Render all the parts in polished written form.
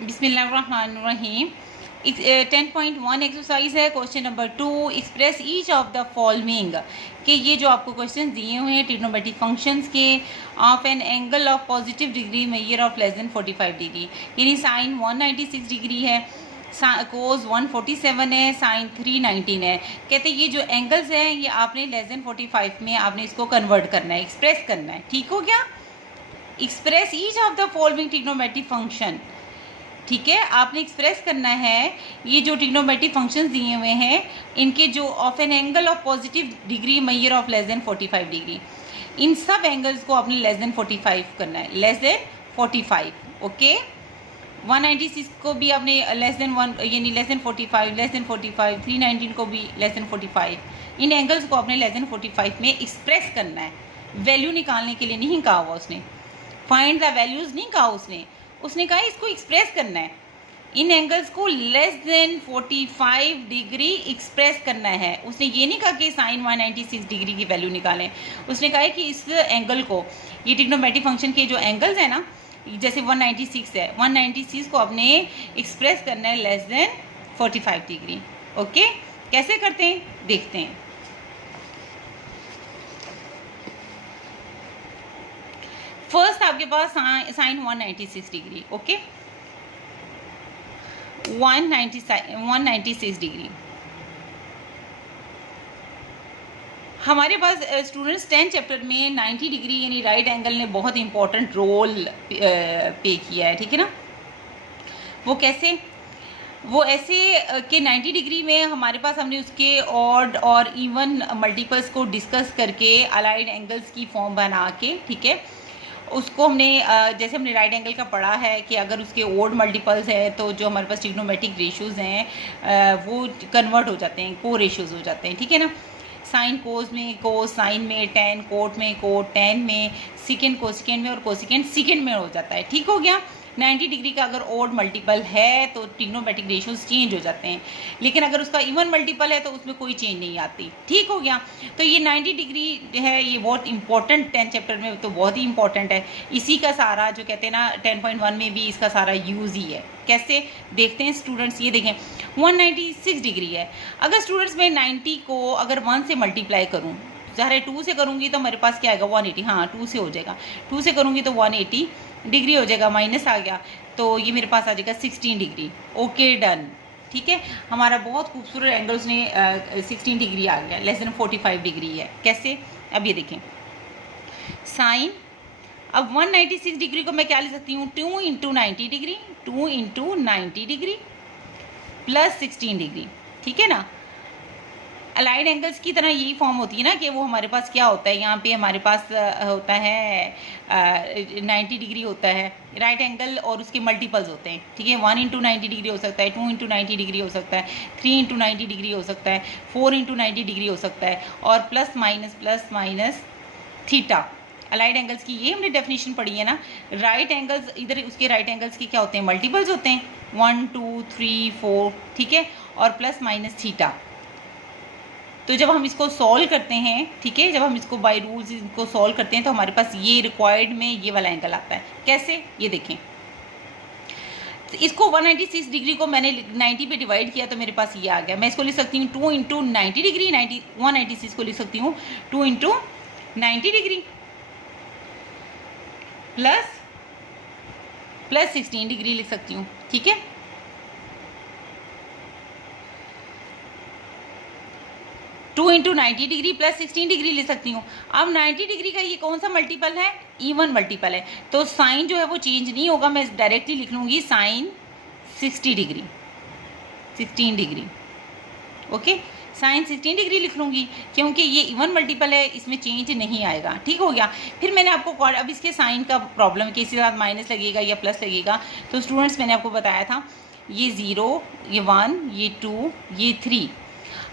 बिस्मिल्लाहिर्रहमानिर्रहीम। 10.1 एक्सरसाइज है। Question number 2, express each of the following. कि ये जो आपको क्वेश्चन दिए हुए हैं ट्रिग्नोमेट्रिक फंक्शंस के of an angle of positive degree measure of less than 45 degree, यानी साइन 196 डिग्री है, कोस 147 है, साइन 319 है। कहते हैं ये जो एंगल्स हैं ये आपने लेस देन 45 में आपने इसको कन्वर्ट करना है, एक्सप्रेस करना है। ठीक हो गया? Express each of the following trigonometric function. ठीक है, आपने एक्सप्रेस करना है ये जो ट्रिग्नोमेट्रिक फंक्शंस दिए हुए हैं इनके जो of an angle of positive degree measure of less than 45 degree, इन सब एंगल्स को आपने लेस देन 45 करना है, लेस देन 45। ओके, 196 को भी आपने लेस देन 1 यानी लेस देन 45, लेस देन 45, 319 को भी लेस देन 45। इन एंगल्स को आपने लेस देन 45 में एक्सप्रेस करना है। वैल्यू निकालने के लिए नहीं कहा हुआ उसने, फाइंड द वैल्यूज नहीं कहा उसने कहा इसको एक्सप्रेस करना है, इन एंगल्स को लेस देन 45 डिग्री एक्सप्रेस करना है। उसने ये नहीं कहा कि साइन 196 डिग्री की वैल्यू निकालें, उसने कहा है कि इस एंगल को, ये ट्रिग्नोमेट्रिक फंक्शन के जो एंगल्स है ना, जैसे 196 है, 196 को आपने एक्सप्रेस करना है लेस देन 45 डिग्री। ओके, कैसे करते हैं देखते हैं। फर्स्ट आपके पास साइन 196 डिग्री। ओके, 196 डिग्री हमारे पास स्टूडेंट्स 10 चैप्टर में 90 डिग्री यानी राइट एंगल ने बहुत इंपॉर्टेंट रोल पे किया है। ठीक है ना? वो कैसे? वो ऐसे कि 90 डिग्री में हमारे पास हमने उसके ऑड और इवन मल्टीपल्स को डिस्कस करके अलाइड एंगल्स की फॉर्म बना के, ठीक है, उसको हमने जैसे हमने राइट एंगल का पढ़ा है कि अगर उसके ओड मल्टीपल्स है तो जो हमारे पास ट्रिग्नोमेट्रिक रेशियोज़ हैं वो कन्वर्ट हो जाते हैं, को रेशियोज़ हो जाते हैं। ठीक है ना? साइन कोस में कोस, साइन में टेन, कोट में कोट, टेन में सिकेंड कोसिकेंड में, और कोसिकेंड सिकेंड में हो जाता है। ठीक हो गया? 90 डिग्री का अगर ओड मल्टीपल है तो ट्रिग्नोमेट्रिक रेशियोज चेंज हो जाते हैं, लेकिन अगर उसका इवन मल्टीपल है तो उसमें कोई चेंज नहीं आती। ठीक हो गया? तो ये 90 डिग्री है, ये बहुत इंपॉर्टेंट 10 चैप्टर में तो बहुत ही इंपॉर्टेंट है। इसी का सारा जो कहते हैं ना 10.1 में भी इसका सारा यूज़ ही है। कैसे देखते हैं स्टूडेंट्स? ये देखें 196 डिग्री है, अगर स्टूडेंट्स मैं 90 को अगर 1 से मल्टीप्लाई करूँ, ज़ाहिर 2 से करूँगी तो मेरे पास क्या आएगा 180, हाँ 2 से हो जाएगा, 2 से करूँगी तो 180 डिग्री हो जाएगा, माइनस आ गया तो ये मेरे पास आ जाएगा 16 डिग्री। Okay, done. ठीक है, हमारा बहुत खूबसूरत एंगल्स ने 16 डिग्री आ गया, लेस देन 45 डिग्री है। कैसे? अब ये देखें साइन, अब 196 डिग्री को मैं क्या ले सकती हूँ, 2 into 90 degree, 2 into 90 degree plus 16 degree. ठीक है ना? अलाइड एंगल्स की तरह यही फॉर्म होती है ना कि वो हमारे पास क्या होता है, यहाँ पे हमारे पास होता है 90 डिग्री होता है राइट एंगल और उसके मल्टीपल्स होते हैं। ठीक है, 1 इंटू 90 डिग्री हो सकता है, 2 इंटू 90 डिग्री हो सकता है, 3 इंटू 90 डिग्री हो सकता है, 4 इंटू 90 डिग्री हो सकता है, और plus minus theta. Allied angles की ये हमने डेफिनेशन पढ़ी है ना। राइट एंगल्स, इधर उसके राइट एंगल्स के क्या होते हैं, मल्टीपल्स होते हैं, 1 2 3 4। ठीक है, और प्लस माइनस थीटा। तो जब हम इसको सॉल्व करते हैं, ठीक है, जब हम इसको बाय रूल्स इसको सॉल्व करते हैं तो हमारे पास ये रिक्वायर्ड में ये वाला एंगल आता है। कैसे? ये देखें, तो इसको 196 डिग्री को मैंने 90 पे डिवाइड किया तो मेरे पास ये आ गया। मैं इसको लिख सकती हूँ 2 इंटू 90 डिग्री, 196 को लिख सकती हूँ 2 इंटू 90 डिग्री प्लस 16 डिग्री लिख सकती हूँ। ठीक है, 2 इंटू 90 डिग्री प्लस 16 डिग्री ले सकती हूँ। अब 90 डिग्री का ये कौन सा मल्टीपल है, इवन मल्टीपल है, तो साइन जो है वो चेंज नहीं होगा, मैं डायरेक्टली लिख लूँगी sine 60 degree, 16 degree. Okay, sine 16 degree लिख लूँगी क्योंकि ये इवन मल्टीपल है, इसमें चेंज नहीं आएगा। ठीक हो गया? फिर मैंने आपको अब इसके साइन का प्रॉब्लम कि इसके साथ माइनस लगेगा या प्लस लगेगा, तो स्टूडेंट्स मैंने आपको बताया था ये 0, ये 1, ये 2, ये 3।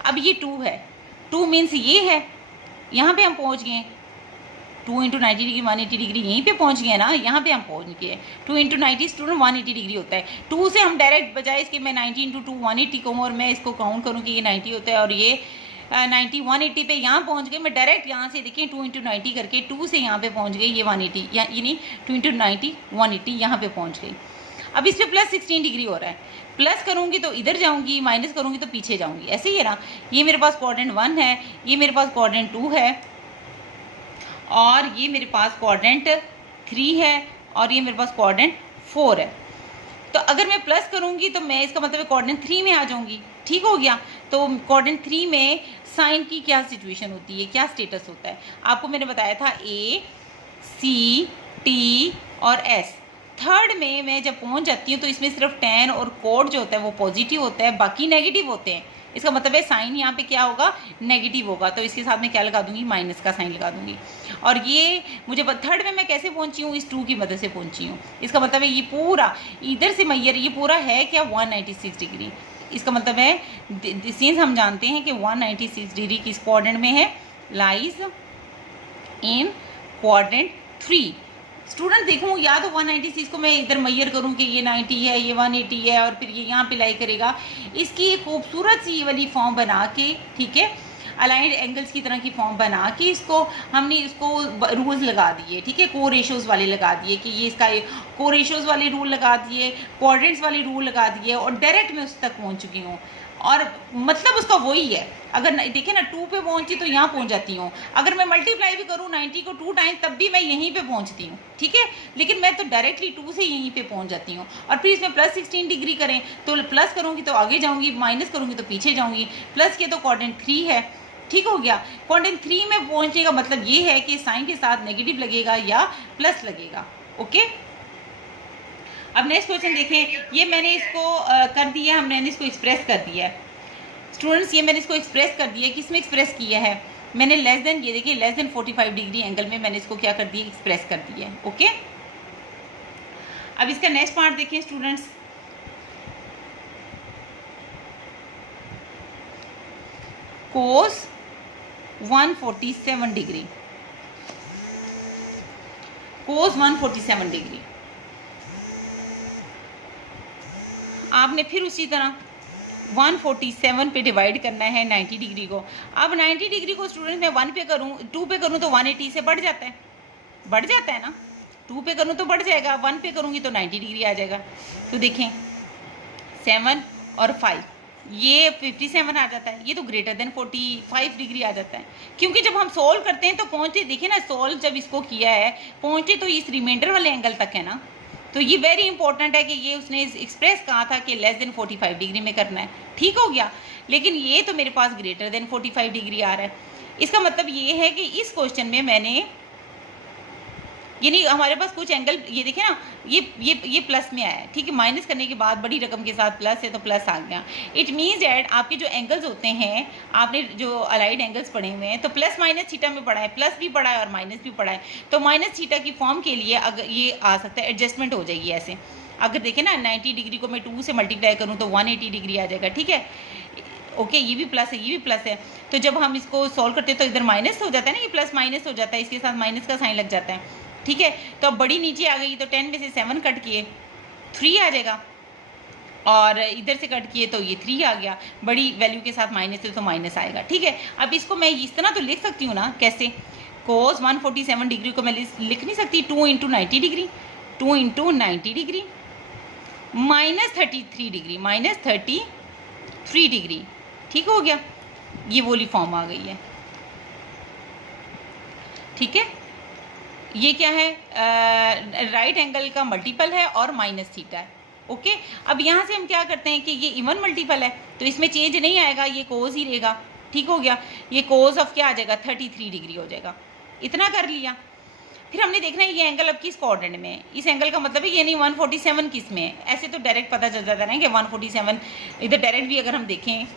अब ये 2 है, 2 मीन्स ये है, यहाँ पे हम पहुँच गए, 2 इंटू 90 डिग्री 180 डिग्री यहीं पे पहुँच गए ना, यहाँ पे हम पहुँच गए। 2 इंटू 90 स्टूडेंट 180 डिग्री होता है। 2 से हम डायरेक्ट बजाय इसके मैं 90 इंटू 2 180 कहूँ और मैं इसको काउंट करूँ कि ये 90 होता है और ये 90 180 पे यहाँ पहुँच गए। मैं डायरेक्ट यहाँ से देखिए 2 इंटू 90 करके 2 से यहाँ पे पहुँच गई, ये 180 यानी 2 इंटू 90 180 यहाँ पे पहुँच गई। अब इस पर प्लस 16 डिग्री हो रहा है, प्लस करूँगी तो इधर जाऊँगी, माइनस करूँगी तो पीछे जाऊँगी, ऐसे ही है ना। ये मेरे पास क्वाड्रेंट 1 है, ये मेरे पास क्वाड्रेंट 2 है, और ये मेरे पास क्वाड्रेंट 3 है, और ये मेरे पास क्वाड्रेंट 4 है। तो अगर मैं प्लस करूँगी तो मैं, इसका मतलब क्वाड्रेंट 3 में आ जाऊँगी, ठीक हो गया। तो क्वाड्रेंट 3 में साइन की क्या सिचुएशन होती है, क्या स्टेटस होता है, आपको मैंने बताया था A, C, T और S। थर्ड में मैं जब पहुंच जाती हूँ तो इसमें सिर्फ tan और कोड जो होता है वो पॉजिटिव होता है, बाकी नेगेटिव होते हैं। इसका मतलब है साइन यहाँ पे क्या होगा, नेगेटिव होगा। तो इसके साथ में क्या लगा दूंगी, माइनस का साइन लगा दूंगी। और ये मुझे थर्ड में मैं कैसे पहुंची हूँ, इस 2 की मदद से पहुंची हूँ। इसका मतलब है ये पूरा इधर से मैयर, ये पूरा है क्या 196 डिग्री। इसका मतलब है सिंस हम जानते हैं कि 196 डिग्री किस क्वाड्रेंट में है, लाइज इन क्वाड्रेंट 3। स्टूडेंट देखूँ या तो 196 को मैं इधर मैयर करूँ कि ये 90 है, ये 180 है, और फिर ये यहाँ पे लाई करेगा। इसकी एक खूबसूरत सी वाली फॉर्म बना के, ठीक है, अलाइंड एंगल्स की तरह की फॉर्म बना के इसको हमने इसको रूल्स लगा दिए, ठीक है, को रेशोज़ वाले लगा दिए कि ये इसका को रेशोज़ वाले रूल लगा दिए, क्वाड्रेंट्स वाले रूल लगा दिए, और डायरेक्ट मैं उस तक पहुँच चुकी हूँ। और मतलब उसका वही है, अगर देखिए ना 2 पे पहुंची तो यहाँ पहुंच जाती हूँ, अगर मैं मल्टीप्लाई भी करूँ 90 को 2 टाइम तब भी मैं यहीं पे पहुंचती हूँ, ठीक है। लेकिन मैं तो डायरेक्टली 2 से यहीं पे पहुंच जाती हूँ। और फिर इसमें प्लस 16 डिग्री करें तो प्लस करूँगी तो आगे जाऊँगी, माइनस करूँगी तो पीछे जाऊँगी। प्लस किया तो क्वाड्रेंट 3 है, ठीक हो गया। क्वाड्रेंट 3 में पहुँचने का मतलब ये है कि साइन के साथ नेगेटिव लगेगा या प्लस लगेगा, ओके। अब नेक्स्ट क्वेश्चन देखें, ये मैंने इसको कर दिया, मैंने इसको एक्सप्रेस कर दिया है स्टूडेंट्स, ये मैंने इसको एक्सप्रेस कर दिया है। किस में एक्सप्रेस किया है मैंने, लेस देन, ये देखिए लेस देन 45 डिग्री एंगल में मैंने इसको क्या कर दिया, एक्सप्रेस कर दिया है, ओके। अब इसका नेक्स्ट पार्ट देखें स्टूडेंट्स, कोस 147 डिग्री, कोस 147 डिग्री। आपने फिर उसी तरह 147 पे डिवाइड करना है 90 डिग्री को। अब 90 डिग्री को स्टूडेंट मैं 1 पे करूँ, 2 पे करूँ तो 180 से बढ़ जाता है ना, 2 पे करूँ तो बढ़ जाएगा, 1 पे करूँगी तो 90 डिग्री आ जाएगा। तो देखें 7 और 5, ये 57 आ जाता है, ये तो ग्रेटर देन 45 डिग्री आ जाता है। क्योंकि जब हम सोल्व करते हैं तो पहुँचते, देखिए ना, सोल्व जब इसको किया है पहुँचे तो इस रिमाइंडर वाले एंगल तक है ना। तो ये वेरी इंपॉर्टेंट है कि ये उसने एक्सप्रेस कहा था कि लेस देन 45 डिग्री में करना है, ठीक हो गया। लेकिन ये तो मेरे पास ग्रेटर देन 45 डिग्री आ रहा है। इसका मतलब ये है कि इस क्वेश्चन में मैंने, यानी हमारे पास कुछ एंगल, ये देखें ना, ये प्लस में आया है, ठीक है, माइनस करने के बाद बड़ी रकम के साथ प्लस है तो प्लस आ गया। इट मीन्स डैट आपके जो एंगल्स होते हैं, आपने जो अलाइड एंगल्स पढ़े हुए हैं तो प्लस माइनस थीटा में पढ़ा है, प्लस भी पढ़ा है और माइनस भी पढ़ा है। तो माइनस थीटा की फॉर्म के लिए अगर ये आ सकता है, एडजस्टमेंट हो जाएगी ऐसे। अगर देखें ना 90 डिग्री को मैं 2 से मल्टीप्लाई करूँ तो 180 डिग्री आ जाएगा, ठीक है, ओके। ये भी प्लस है, ये भी प्लस है। तो जब हम इसको सॉल्व करते हैं तो इधर माइनस हो जाता है ना, ये प्लस माइनस हो जाता है, इसके साथ माइनस का साइन लग जाता है, ठीक है। तो अब बड़ी नीचे आ गई तो 10 में से 7 कट किए 3 आ जाएगा, और इधर से कट किए तो ये 3 आ गया, बड़ी वैल्यू के साथ माइनस है तो माइनस आएगा, ठीक है। अब इसको मैं इस तरह तो लिख सकती हूँ ना, कैसे, कोस 147 डिग्री को मैं लिख नहीं सकती 2 into 90 degree, 2 into 90 degree minus 33 degree, minus 33 degree, ठीक हो गया। ये वाली फॉर्म आ गई है, ठीक है। ये क्या है, राइट एंगल का मल्टीपल है और माइनस थीटा है, ओके। अब यहाँ से हम क्या करते हैं कि ये इवन मल्टीपल है तो इसमें चेंज नहीं आएगा, ये कोस ही रहेगा, ठीक हो गया। ये कोस ऑफ क्या आ जाएगा, 33 डिग्री हो जाएगा। इतना कर लिया, फिर हमने देखना है ये एंगल अब किस क्वाड्रेंट में है। इस एंगल का मतलब है ये नहीं 147 किस में है, ऐसे तो डायरेक्ट पता चल जाता है ना कि 147, इधर डायरेक्ट भी अगर हम देखें,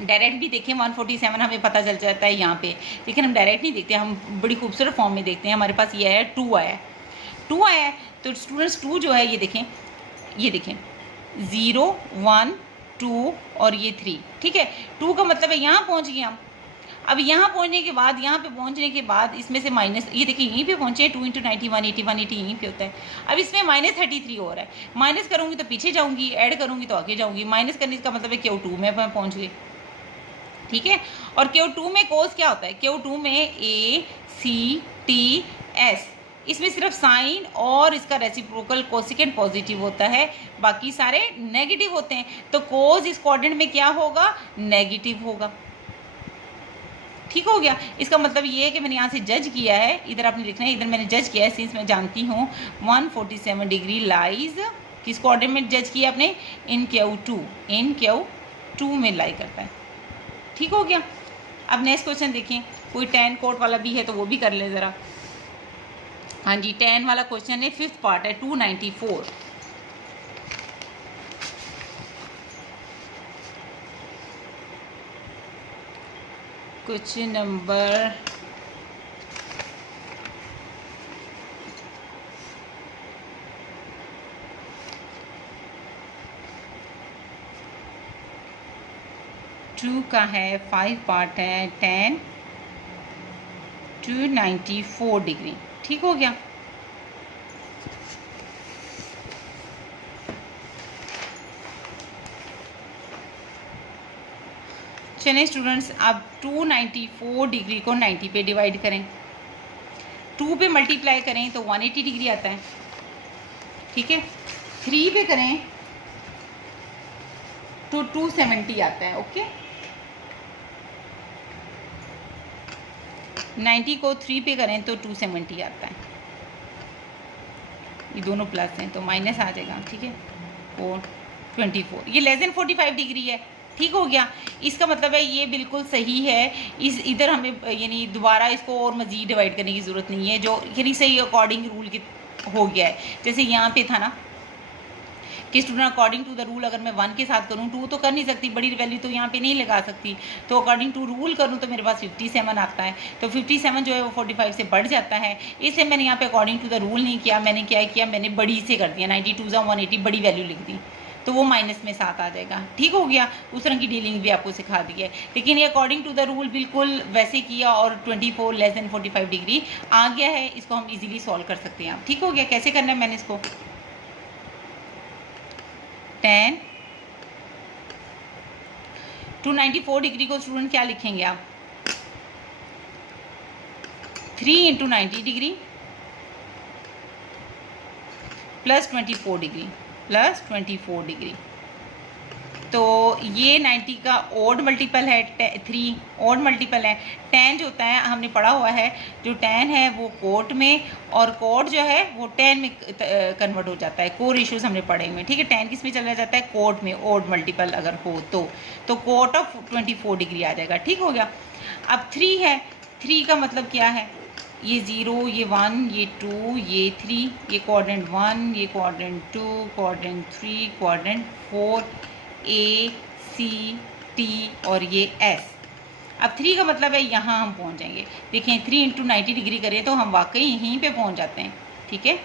डायरेक्ट भी देखें 147 हमें पता चल जाता है यहाँ पे, लेकिन हम डायरेक्ट नहीं देखते, हम बड़ी खूबसूरत फॉर्म में देखते हैं। हमारे पास ये है 2 आया है, 2 आया है, तो स्टूडेंट्स 2 जो है ये देखें 0 1 2 और ये 3, ठीक है। 2 का मतलब है यहाँ पहुँच गए हम। अब यहाँ पहुँचने के बाद, यहाँ पे पहुँचने के बाद इसमें से माइनस, ये देखिए यहीं पे पहुँचे 2 इंटू 90 180 180 यहीं पे होता है। अब इसमें माइनस 33 हो रहा है, माइनस करूँगी तो पीछे जाऊँगी, ऐड करूँगी तो आगे जाऊँगी। माइनस करने का मतलब है Q2 में पहुँच गए, ठीक है। और Q2 में कोस क्या होता है, Q2 में A C T S, इसमें सिर्फ साइन और इसका रेसिप्रोकल कोसेकेंट पॉजिटिव होता है, बाकी सारे नेगेटिव होते हैं। तो कोस इस कोऑर्डिनेट में क्या होगा, नेगेटिव होगा। ठीक हो गया। इसका मतलब ये है कि मैंने यहाँ से जज किया है, इधर आपने लिखना है, इधर मैंने जज किया है, सिंस मैं जानती हूँ 147 डिग्री लाइज, किस कोऑर्डिनेट में जज किया आपने, इन Q2, इन Q2 में लाई करता है। ठीक हो गया। अब नेक्स्ट क्वेश्चन देखें, कोई tan कोट वाला भी है तो वो भी कर ले ज़रा। हाँ जी, tan वाला क्वेश्चन है, 5th पार्ट है, 294। क्वेश्चन नंबर 2 का है, 5 पार्ट है, tan 294 डिग्री। ठीक हो गया। चलिए स्टूडेंट्स, अब 294 डिग्री को 90 पे डिवाइड करें, 2 पे मल्टीप्लाई करें तो 180 डिग्री आता है। ठीक है, 3 पे करें तो 270 आता है। ओके, 90 को 3 पे करें तो 270 आता है। ये दोनों प्लस हैं तो माइनस आ जाएगा। ठीक है, 424, ये लेस देन 45 डिग्री है। ठीक हो गया। इसका मतलब है ये बिल्कुल सही है। इधर हमें यानी दोबारा इसको और मज़ीद डिवाइड करने की ज़रूरत नहीं है, जो यानी सही अकॉर्डिंग रूल के हो गया है। जैसे यहाँ पे था ना कि student according to the rule अगर मैं 1 के साथ करूँ 2 तो कर नहीं सकती, बड़ी वैल्यू तो यहाँ पे नहीं लगा सकती, तो अकॉर्डिंग टू रूल करूँ तो मेरे पास 57 आता है। तो 57 जो है वो 45 से बढ़ जाता है, इसलिए मैंने यहाँ पे अकॉर्डिंग टू द रूल नहीं किया। मैंने क्या किया, मैंने बड़ी से कर दिया, 92 180 बड़ी वैल्यू लिख दी, तो वो माइनस में 7 आ जाएगा। ठीक हो गया। उस तरह की डीलिंग भी आपको सिखा दी है, लेकिन ये अकॉर्डिंग टू द रूल बिल्कुल वैसे किया और 24 लेस देन 45 डिग्री आ गया है। इसको हम इजीली सॉल्व कर सकते हैं। ठीक हो गया। कैसे करना है, मैंने इसको tan 294 डिग्री को स्टूडेंट क्या लिखेंगे आप, 3 × 90 degree plus 24 degree plus 24 degree. तो ये 90 का ओड मल्टीपल है, 3 ओड मल्टीपल है। tan जो होता है हमने पढ़ा हुआ है, जो tan है वो कोट में और कोट जो है वो tan में कन्वर्ट हो जाता है। कोर रेशियोज हमने पढ़े हुए। ठीक है, tan किस में चला जाता है, कोट में। ओड मल्टीपल अगर हो तो कोट ऑफ 24 डिग्री आ जाएगा। ठीक हो गया। अब 3 है, 3 का मतलब क्या है, ये 0, ये 1, ये 2, ये 3, ये क्वाड्रेंट 1, ये quadrant 2, quadrant 3, quadrant 4, A, C, T और ये S। अब 3 का मतलब है यहाँ हम पहुँच जाएंगे। देखें 3 × 90 डिग्री करें तो हम वाकई यहीं पे पहुँच जाते हैं। ठीक है,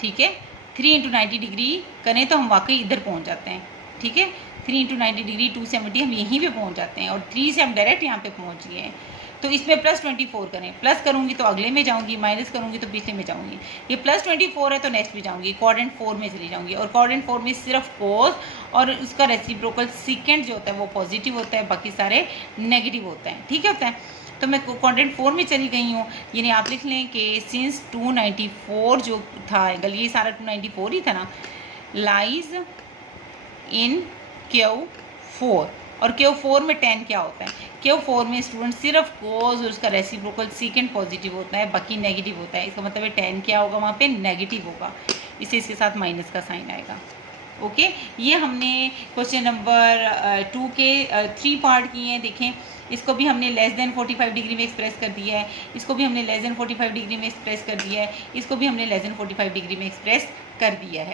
ठीक है, 3 × 90 डिग्री करें तो हम वाकई इधर पहुँच जाते हैं। ठीक है, 3 × 90 डिग्री 270, हम यहीं पे पहुँच जाते हैं और 3 से हम डायरेक्ट यहाँ पे पहुँच गए हैं। तो इसमें प्लस 24 करें, प्लस करूँगी तो अगले में जाऊँगी, माइनस करूँगी तो पिछले में जाऊँगी। ये प्लस 24 है तो नेक्स्ट में जाऊँगी, क्वाड्रेंट 4 में चली जाऊँगी। और क्वाड्रेंट 4 में सिर्फ कोस और उसका रेसिप्रोकल सेकेंड जो होता है वो पॉजिटिव होता है, बाकी सारे नेगेटिव होते हैं। ठीक होता है। तो मैं क्वाड्रेंट 4 में चली गई हूँ, यानी आप लिख लें कि सिंस 294 जो था एंगल, ये सारा 294 ही था ना, लाइज इन Q4। और Q4 में tan क्या होता है, Q4 में स्टूडेंट सिर्फ कोस और उसका रेसिप्रोकल सेकेंड पॉजिटिव होता है, बाकी नेगेटिव होता है। इसका मतलब है tan क्या होगा, वहाँ पे नेगेटिव होगा, इससे इसके साथ माइनस का साइन आएगा। ओके, ये हमने क्वेश्चन नंबर 2 के 3 पार्ट किए हैं। देखें, इसको भी हमने लेस देन 45 डिग्री में एक्सप्रेस कर दिया है, इसको भी हमने लेस देन 45 डिग्री में एक्सप्रेस कर दिया है, इसको भी हमने लेस देन 45 डिग्री में एक्सप्रेस कर दिया है।